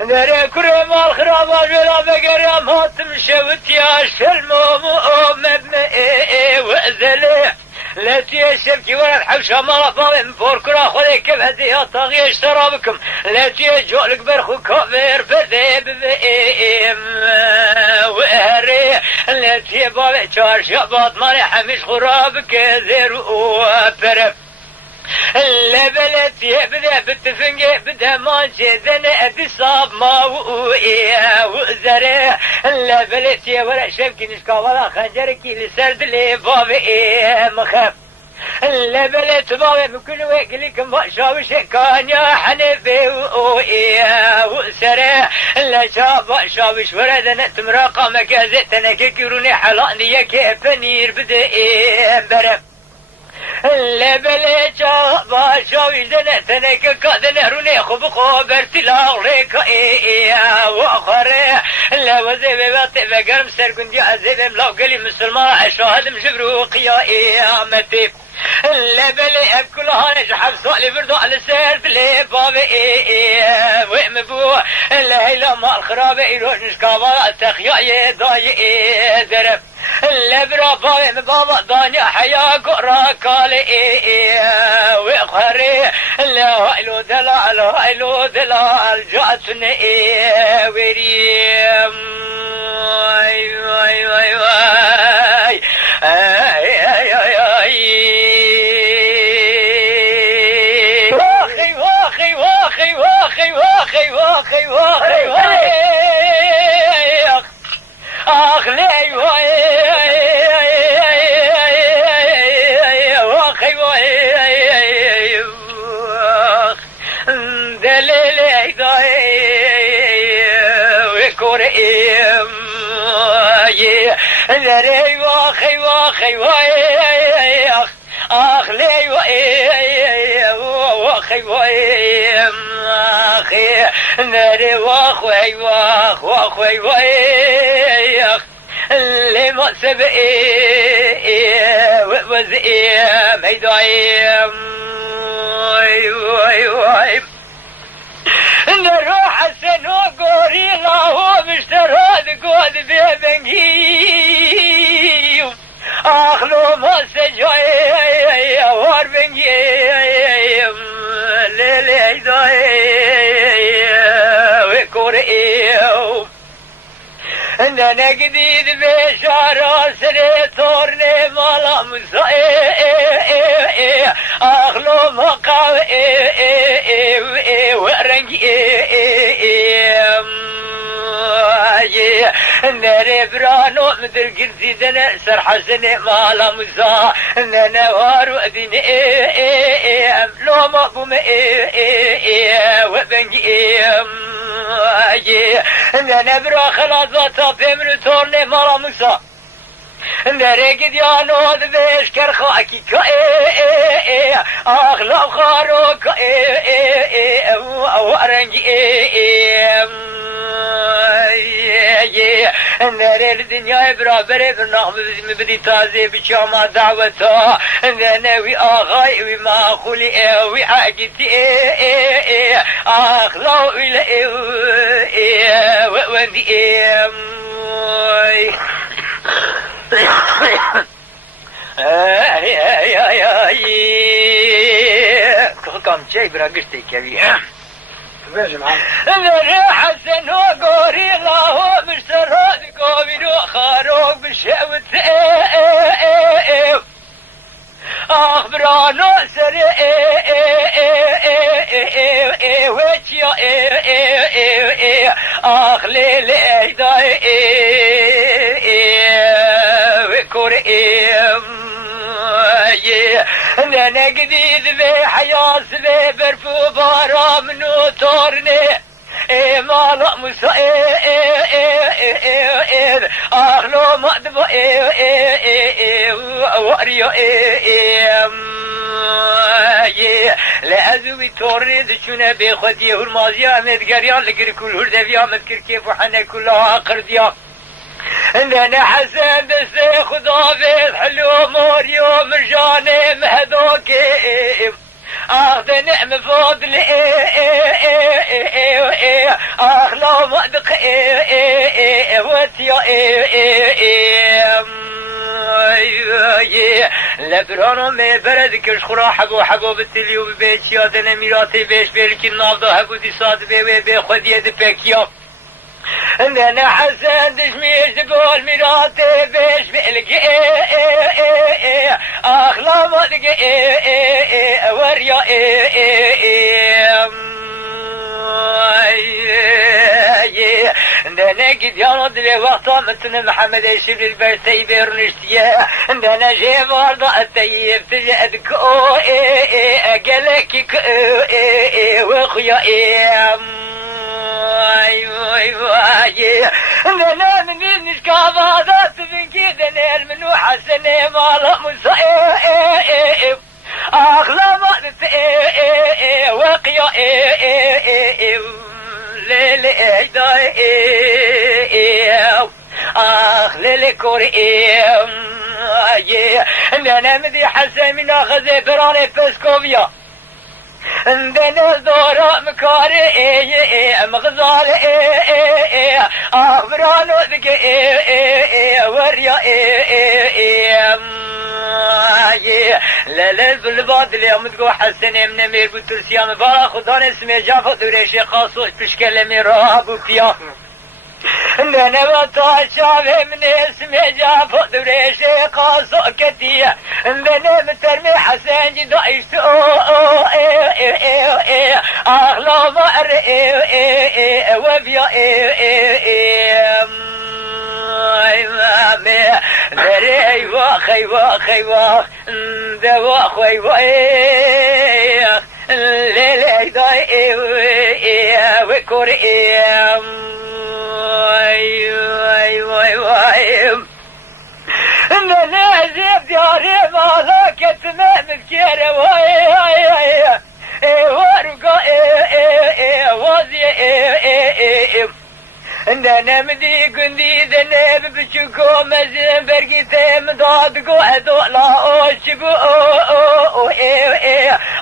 نرى كرم الخرابة جلا بقرم هاتم شوت يا شلموم وأذلي لا تيشبكي ولا الحوشة ما فاهم فوركرا خذي كيف هذه طاغية اشترابكم لا تيجولك برخو كافر بذيب وهري لا تيبالي شار شباط مالي حمش خرابك ذير وبرف اللي بلتي بدا بتفنجي بدا مانشي ذني بصاب ما وزري اللي بلتي ولا شبكي نشكا ولا خنجركي لسرد لي بابي مخف اللي بلت بابي بكل ويقلك ما شاوش كان يا حنفي وسري اللي شاب شاوش وردنا تمراقا مكازتنا كيروني حلاني كيف نير بدا برف اللي بليجا باشاوي دنا تنك كادنا روني خب خبر تلاغلك واخره لا وزي ببات بقرم سرقندي عزيب ملاو قلي مسلمان شاهد مجبرو قيامتي اللي بلي بكل هانش حبس علي بردو على سيرت لي بابي ومبو اللي هيلا ما الخرابة يروح نشكابا تخيا داي درب اللي برا بابي مبابا دانيا حيا قرا كالي وخري اللي هايلو دلال جاتني وريم ذري واخي اخ لي واخي اخي ذري واخي اخ اللي ما سبقي وزئي ميدايم نروح السنو قوريلا هو مشتراد قود بيبنجي اخلو ما سجاي وار بنجي ليلي داي وكوريو انا جديد بشارة سنة تورني مالا مسائي اخلو مقاوي ورنجي نري برانو مدر قرزي دنا سرح سنة مالا مسا ننا وارو اديني لو ما بوم وبنجي ننا برا خلاص وطا من تورني مالا مسا نري قد يانو ذبيش كرخاكي اغلى خاروك ورنجي نري الدنيا برابر برنامج بدي تازي بشاما دعوتها ناوي اغاي وما خلي وعاجتي اغلى الى وندي كم شيء براقشتي كبير نري حسن وقوريلا هو مشتراد قومي وخاروك بشهوة اخبرانو سري ويتشيا اخلي لي داي وكوريم انا جديد بحياة برفو بارا منو تورني مالا مسا اخلو مقدبو واريو لازوي تورني دشونا بخديه الماضي مدقريان لقر كل هردفيا مذكر كيف وحنا كلها قرديا انا حسن بس خدا بيت حلو موريو مرجاني مهدوكي اخ نعم فضل اخ لو مدق وتيا لبرانو می برد کش خورا حقو بتلیو بیچ یادن میراتی بیش بیلکی نافدا حقو دی ساد به خودی دی پکیا اندنا حسن دشميش دقول مراتي بيش بيلقي اخلا ما لقي وريا اندنا قد يرد لي وقتا مثل محمد يشيب البرتي بيرنشتيا اندنا جيبار ضاء الطيب تجأدك اقلك وخيا انا من النشكافات من كذا نيل منو حسن مالا مصائب اخلا مالت وقيا ليلي ايداي اخ ليلي كوري انا مذي حسن من اخذ براني بسكوفيا عندنا دورة مكاري مغزال أخبرانو ذكي وريا لا بالبعض اليوم تقول حسن من مير بوتلسيام بارا خدان اسمي جافو دوريشي خاصوش بشكل ميراب فيها عندنا بطاشا من اسمي جافو دوريشي خاصو كتية عندنا مترمي حسن جدو ايشتو اغلى مار وبيا دري واخي واخي واخ دوا خوي واخ ليلي داي وكوري انا زيب دياري مالك تمام بكير واي ورقا وازي انا مدي قندي ذنب بشكو مزين برقيتي مضاد قوعد لا اوشبو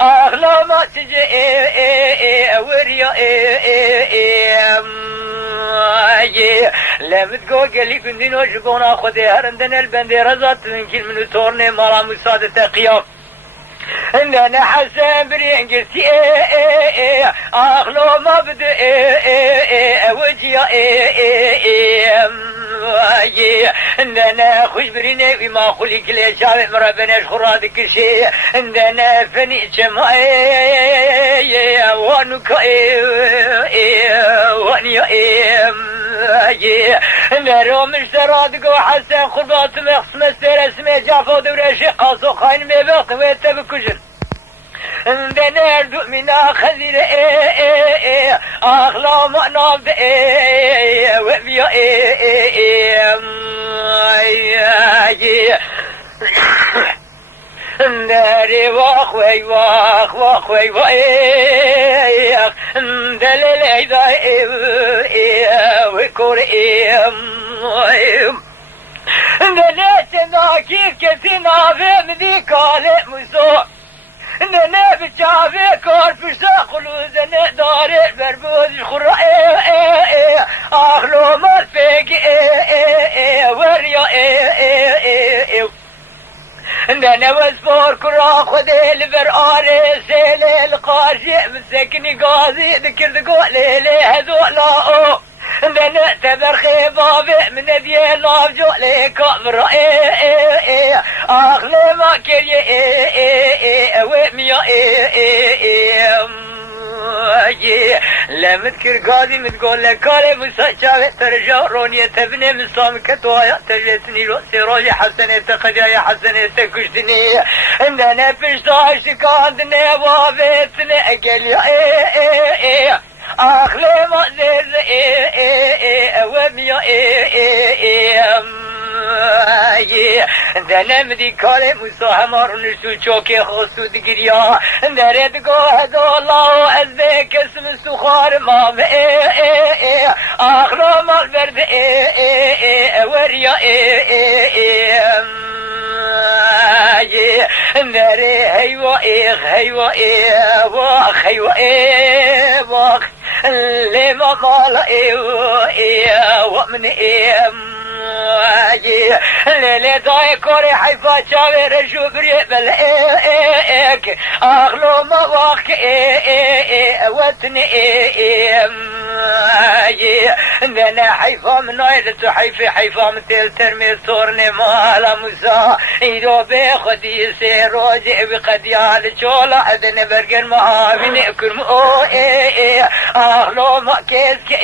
اغلى ما تجي وريا لم تقول قالي قندي نوشبونا خذي هرندن البندي رزات من كل منو تورني مرا مسادة قيام انا حسن برينجرتي اخلو ما بدا وجيا انا خوش بريني وما خلي كل شعب مرابناش خرادك شيء انا فني جماعي وانك وانيا انا رومش ترادق وحسن خربات مخصم السير اسمي جعفو دوريشي قاسو خاين ميباق ويتبكجر عندنا اردو منا خزير اخلا ما نابد وبيا داري واخوي واخ واخوي واخ دليل داي وكوري دليتنا كيف كتنا بمدي كالي مسو انا بتشافي كور فشتا خلوزنا داري بربوز خرائي اخلو ما فيك وريا انا وزفور كرا خذي البراري سيلي القارجي مسكني قاضي ذكر قولي لي هذولا انا تبرخي بابي من دي الله جولي كبر اخلي ما كري وميا لم تذكر قاضي متقول لك كالي مسجاوي ترجع رونية تبني من صامك توايا تجلسني رو سيروجي حسنة تقديا حسنة تكشتني انا فشتاش كاندني وابتني اقل يا اخلي ما زيز وميا دنا مدي كالي موسى مار نشو چوكي خصو دگريا درد قهد الله عزك اسم السخار مام اخرى مال برد وريا نري هيوا هيوا واخ هيوا واخ لما قال ومن ليلة داي كوري حيفا شاور شبري بالإيك أغلو مواك وطني أنا حيفا من عيلة حيفا مثل ترمي صورني مالا موسى إيدو بيخدي سيروجي بقديال شولا أذن برقن معامين كرم أغلو ما كيسك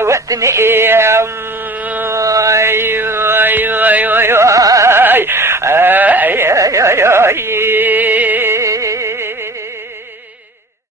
وطني ay ay ay ay ay ay ay ay